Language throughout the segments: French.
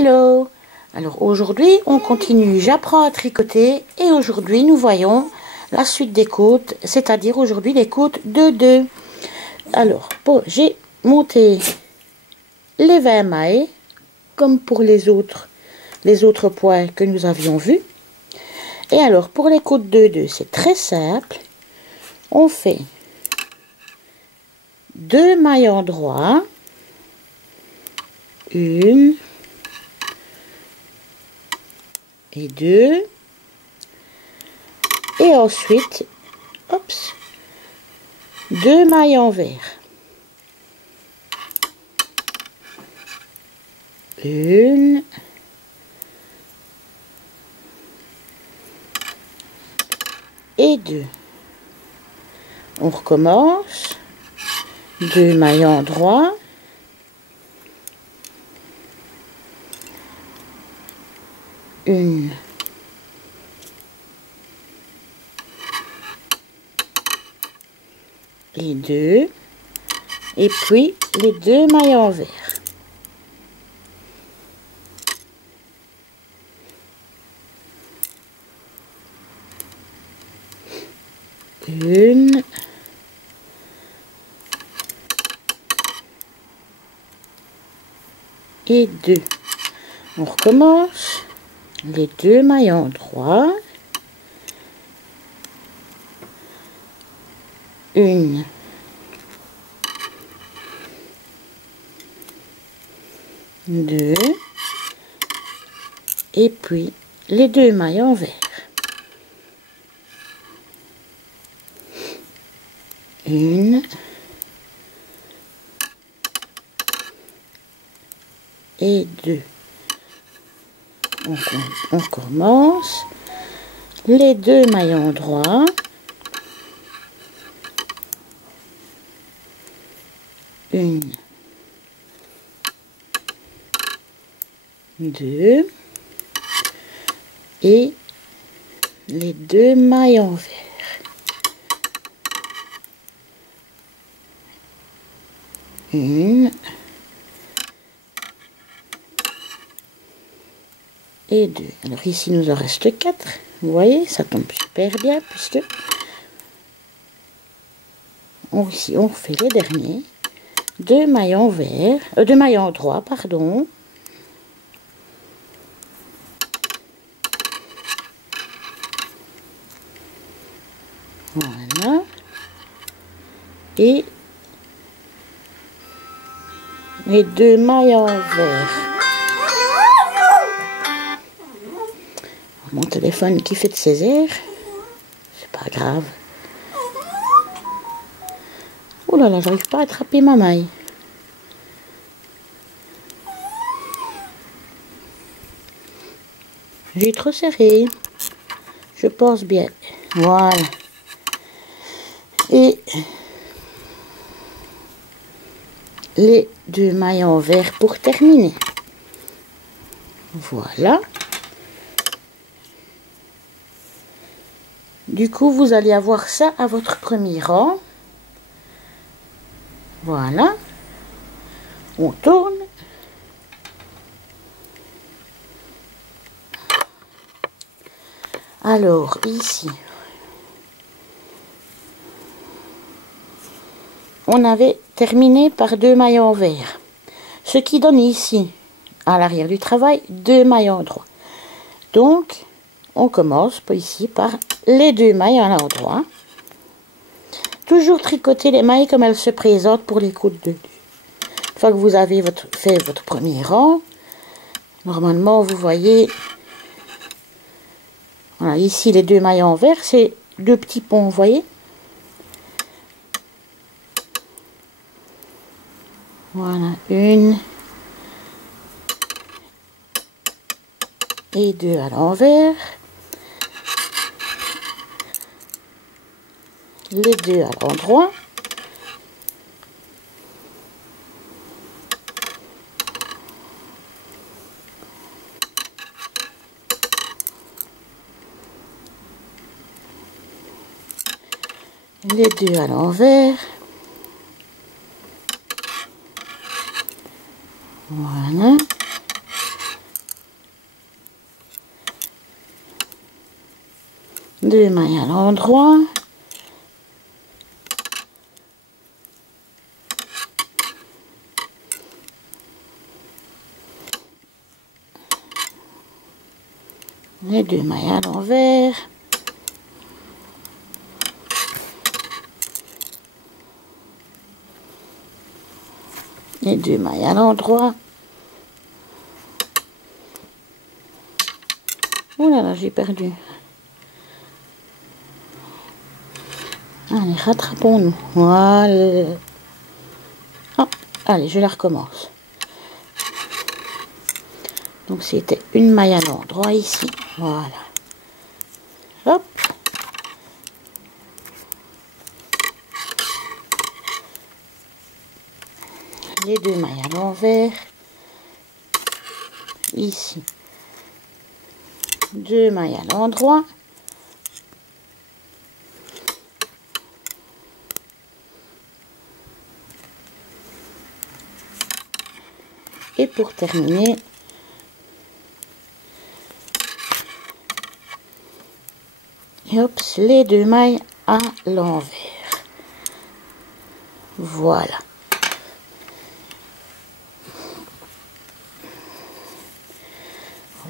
Hello! Alors aujourd'hui on continue, j'apprends à tricoter et aujourd'hui nous voyons la suite des côtes, c'est-à-dire aujourd'hui les côtes de 2. Alors j'ai monté les 20 mailles comme pour les autres points que nous avions vus. Et alors pour les côtes de 2 c'est très simple, on fait 2 mailles en droit, une et 2 et ensuite 2 mailles envers, une et 2. On recommence, 2 mailles en droit, une et 2 et puis les 2 mailles envers, une et 2. On recommence, les 2 mailles en droit, une deux et puis les 2 mailles envers, une et 2. On commence, les 2 mailles en droit, une, 2 et les 2 mailles envers, une et 2. Alors ici nous en reste 4. Vous voyez, ça tombe super bien puisque ici on fait les derniers. 2 mailles envers, 2 mailles en droit, pardon. Voilà. Et les 2 mailles envers. Mon téléphone qui fait de ses airs, c'est pas grave. Oh là là, j'arrive pas à attraper ma maille. J'ai trop serré. Je pense bien. Voilà. Et les 2 mailles envers pour terminer. Voilà. Du coup, vous allez avoir ça à votre premier rang. Voilà. On tourne. Alors, ici, on avait terminé par 2 mailles envers. Ce qui donne ici, à l'arrière du travail, 2 mailles en droit. Donc, on commence ici par les 2 mailles en endroit. Toujours tricoter les mailles comme elles se présentent pour les côtes de 2. Une fois que vous avez fait votre premier rang, normalement vous voyez, voilà, ici les 2 mailles envers, c'est 2 petits ponts, vous voyez. Voilà, une et 2 à l'envers. Les 2 à l'endroit. Les 2 à l'envers. Voilà. 2 mailles à l'endroit. Les 2 mailles à l'envers. Les 2 mailles à l'endroit. Oh là là, j'ai perdu. Allez, rattrapons-nous. Voilà. Oh, allez, je la recommence. Donc, c'était une maille à l'endroit ici. Voilà. Hop. Les 2 mailles à l'envers. Ici. 2 mailles à l'endroit. Et pour terminer, et hop, les 2 mailles à l'envers. Voilà.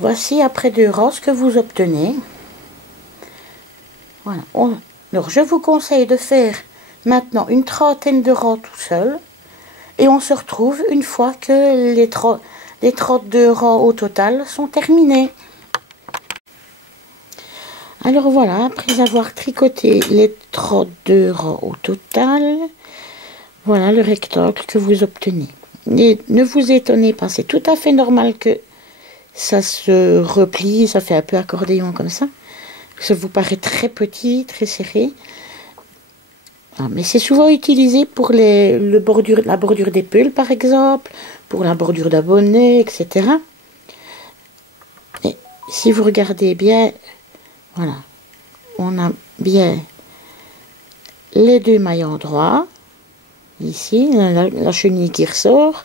Voici après 2 rangs ce que vous obtenez. Voilà. Alors je vous conseille de faire maintenant une trentaine de rangs tout seul. Et on se retrouve une fois que les 32 rangs au total sont terminés. Alors voilà, après avoir tricoté les 32 rangs au total, voilà le rectangle que vous obtenez. Et ne vous étonnez pas, c'est tout à fait normal que ça se replie, ça fait un peu accordéon comme ça. Ça vous paraît très petit, très serré. Ah, mais c'est souvent utilisé pour la bordure des pulls par exemple, pour la bordure d'un bonnet, etc. Et si vous regardez bien, voilà, on a bien les 2 mailles en droit, ici, la chenille qui ressort,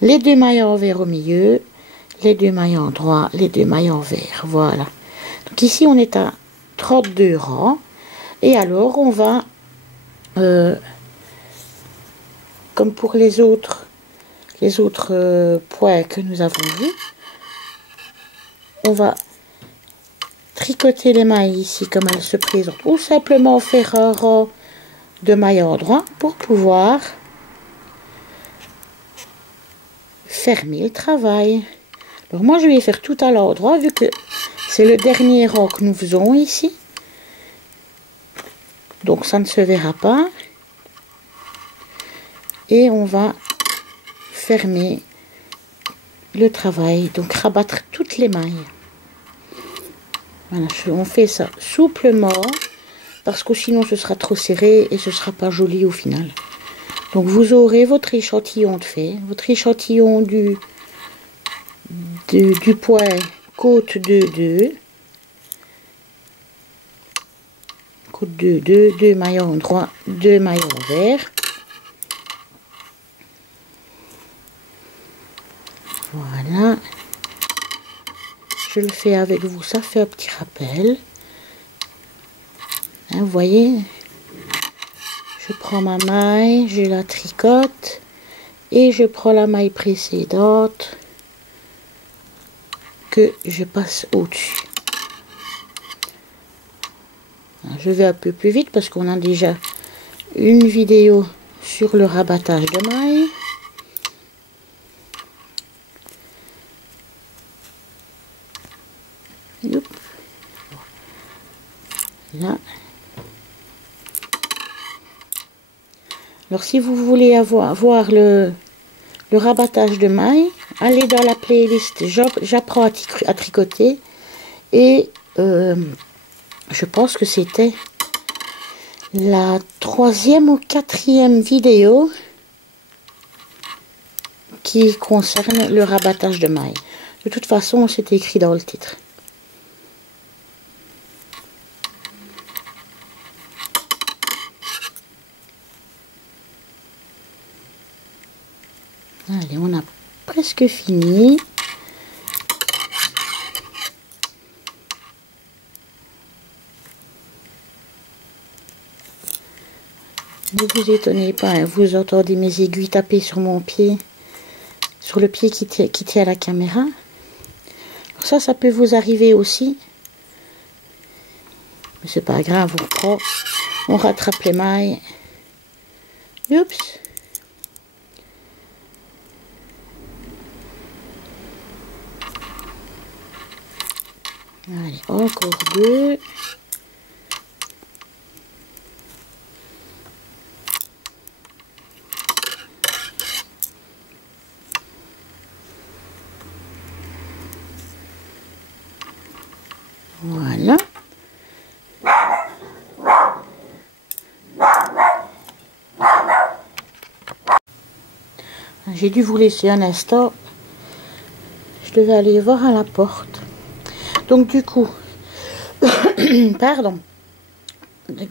les 2 mailles envers au milieu, les 2 mailles en droit, les 2 mailles envers, voilà. Donc ici on est à 32 rangs, et alors on va, comme pour les autres points que nous avons vus, on va tricoter les mailles ici comme elles se présentent, ou simplement faire un rang de mailles en droit pour pouvoir fermer le travail. Alors moi je vais faire tout à l'endroit vu que c'est le dernier rang que nous faisons ici, donc ça ne se verra pas, et on va fermer le travail, donc rabattre toutes les mailles. Voilà, on fait ça souplement parce que sinon ce sera trop serré et ce sera pas joli au final. Donc vous aurez votre échantillon de fait, votre échantillon du point côte 2-2, côte 2-2, 2 mailles en droit, 2 mailles envers. Voilà. Je le fais avec vous, ça fait un petit rappel. Hein, vous voyez, je prends ma maille, je la tricote et je prends la maille précédente que je passe au-dessus. Je vais un peu plus vite parce qu'on a déjà une vidéo sur le rabattage de mailles. Là. Alors si vous voulez voir le rabattage de mailles, allez dans la playlist j'apprends à tricoter, et je pense que c'était la 3e ou 4e vidéo qui concerne le rabattage de mailles. De toute façon, c'est écrit dans le titre. Allez, on a presque fini. Ne vous étonnez pas, hein, vous entendez mes aiguilles taper sur mon pied, sur le pied qui tient la caméra. Ça peut vous arriver aussi. Mais c'est pas grave, on reprend, on rattrape les mailles. Oups. Allez, encore deux. Voilà. J'ai dû vous laisser un instant. Je devais aller voir à la porte. Donc du coup, pardon,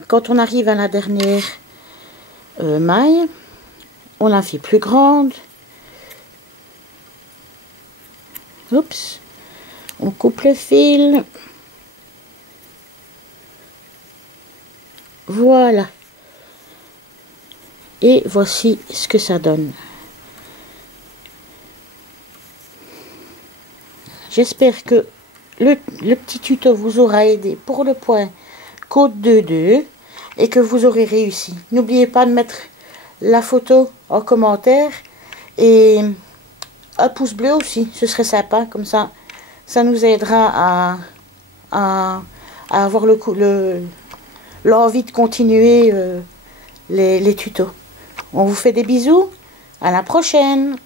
quand on arrive à la dernière maille, on la fait plus grande. Oups. On coupe le fil. Voilà. Et voici ce que ça donne. J'espère que le petit tuto vous aura aidé pour le point côte 2-2 et que vous aurez réussi. N'oubliez pas de mettre la photo en commentaire et un pouce bleu aussi, ce serait sympa, comme ça nous aidera à avoir l'envie de continuer les tutos. On vous fait des bisous, à la prochaine.